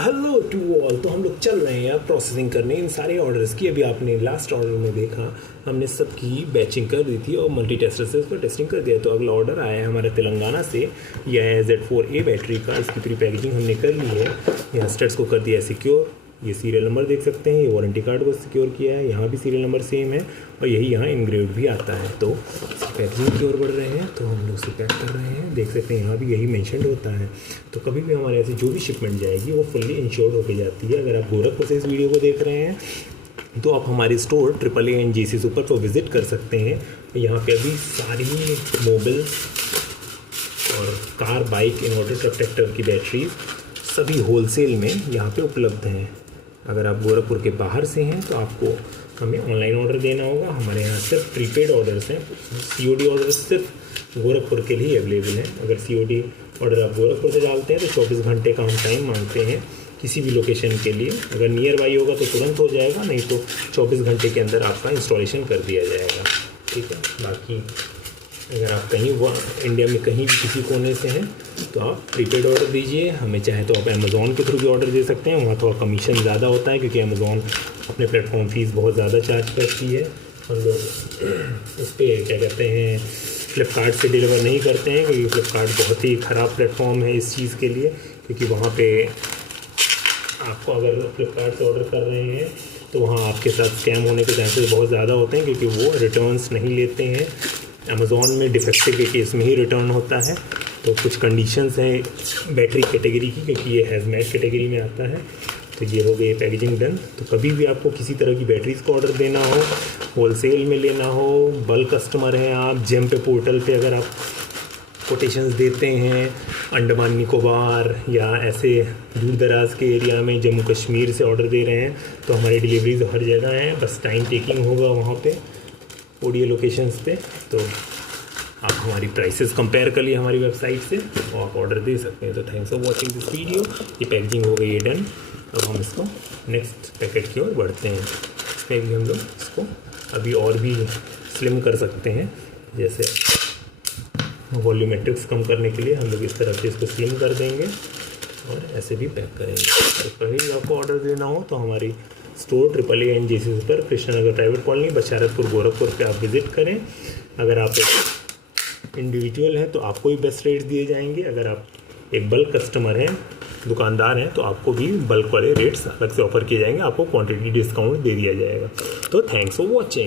Hello to all. तो हम लोग चल रहे हैं अब प्रोसेसिंग करने इन सारे ऑर्डर्स की। अभी आपने लास्ट ऑर्डर में देखा हमने सबकी बैचिंग कर दी थी और मल्टी टेस्टर से उसको टेस्टिंग कर दिया। तो अगला ऑर्डर आया है हमारे तेलंगाना से, यह है Z4A बैटरी का। इसकी पूरी पैकेजिंग हमने कर ली है। यहाँ स्टड्स को कर दिया है सिक्योर। ये सीरियल नंबर देख सकते हैं, ये वारंटी कार्ड को सिक्योर किया है। यहाँ भी सीरियल नंबर सेम है और यही यहाँ इनग्रेव्ड भी आता है। तो पैकेजिंग की ओर बढ़ रहे हैं, तो हम लोग उसे पैक कर रहे हैं। देख सकते हैं यहाँ भी यही मेंशन होता है। तो कभी भी हमारे ऐसे जो भी शिपमेंट जाएगी वो फुल्ली इंश्योर्ड होकर जाती है। अगर आप गोरखपुर से इस वीडियो को देख रहे हैं तो आप हमारे store AAA and GC super को विज़िट कर सकते हैं। यहाँ पे अभी सारी मोबाइल और car, bike, inverter, truck, tractor की बैटरी सभी होलसेल में यहाँ पे उपलब्ध हैं। अगर आप गोरखपुर के बाहर से हैं तो आपको हमें ऑनलाइन ऑर्डर देना होगा। हमारे यहाँ सिर्फ प्रीपेड ऑर्डर्स हैं। COD ऑर्डर सिर्फ गोरखपुर के लिए अवेलेबल हैं। अगर COD ऑर्डर आप गोरखपुर से डालते हैं तो 24 घंटे का हम टाइम मांगते हैं किसी भी लोकेशन के लिए। अगर नियर बाई होगा तो तुरंत हो जाएगा, नहीं तो 24 घंटे के अंदर आपका इंस्टॉलेशन कर दिया जाएगा। ठीक है। बाकी अगर आप कहीं इंडिया में कहीं भी किसी कोने से हैं तो आप प्रीपेड ऑर्डर दीजिए हमें। चाहे तो आप अमेज़ॉन के थ्रू भी ऑर्डर दे सकते हैं, वहाँ थोड़ा कमीशन ज़्यादा होता है क्योंकि अमेज़ॉन अपने प्लेटफॉर्म फ़ीस बहुत ज़्यादा चार्ज करती है। हम लोग उस पर क्या कहते हैं फ्लिपकार्ट से डिलीवर नहीं करते हैं क्योंकि फ्लिपकार्ट बहुत ही ख़राब प्लेटफॉर्म है इस चीज़ के लिए। क्योंकि वहाँ पे आपको अगर फ्लिपकार्ट से ऑर्डर कर रहे हैं तो वहाँ आपके साथ स्कैम होने के चांसेस बहुत ज़्यादा होते हैं क्योंकि वो रिटर्न्स नहीं लेते हैं। अमेज़ॉन में डिफेक्टिव के केस में ही रिटर्न होता है। तो कुछ कंडीशंस हैं बैटरी कैटेगरी की, क्योंकि ये हैज़मेट कैटेगरी में आता है। तो ये हो गई पैकेजिंग डन। तो कभी भी आपको किसी तरह की बैटरीज़ का ऑर्डर देना हो, होलसेल में लेना हो, बल्क कस्टमर हैं आप, जेम पे पोर्टल पे अगर आप कोटेशंस देते हैं, अंडमान निकोबार या ऐसे दूर दराज के एरिया में जम्मू कश्मीर से ऑर्डर दे रहे हैं तो हमारी डिलीवरीज हर जगह हैं। बस टाइम टेकिंग होगा वहाँ पे ODA लोकेशंस पे। तो आप हमारी प्राइसेस कंपेयर कर लिए हमारी वेबसाइट से और आप ऑर्डर दे सकते हैं। तो thanks for watching this video. ये पैकेजिंग हो गई है डन। अब हम इसको नेक्स्ट पैकेट की ओर बढ़ते हैं। इसमें भी हम लोग इसको अभी और भी स्लिम कर सकते हैं। जैसे वॉल्यूमेट्रिक्स कम करने के लिए हम लोग इस तरह से इसको स्लिम कर देंगे और ऐसे भी पैक करेंगे। तो कहीं आपको ऑर्डर देना हो तो हमारी store AAA and GC super, Krishnanagar private colony, Basharatpur, Gorakhpur पे आप विज़िट करें। अगर आप एक इंडिविजुअल हैं तो आपको भी बेस्ट रेट्स दिए जाएंगे। अगर आप एक बल्क कस्टमर हैं, दुकानदार हैं, तो आपको भी बल्क वाले रेट्स अलग से ऑफर किए जाएंगे। आपको क्वांटिटी डिस्काउंट दे दिया जाएगा। तो थैंक्स फॉर वॉचिंग।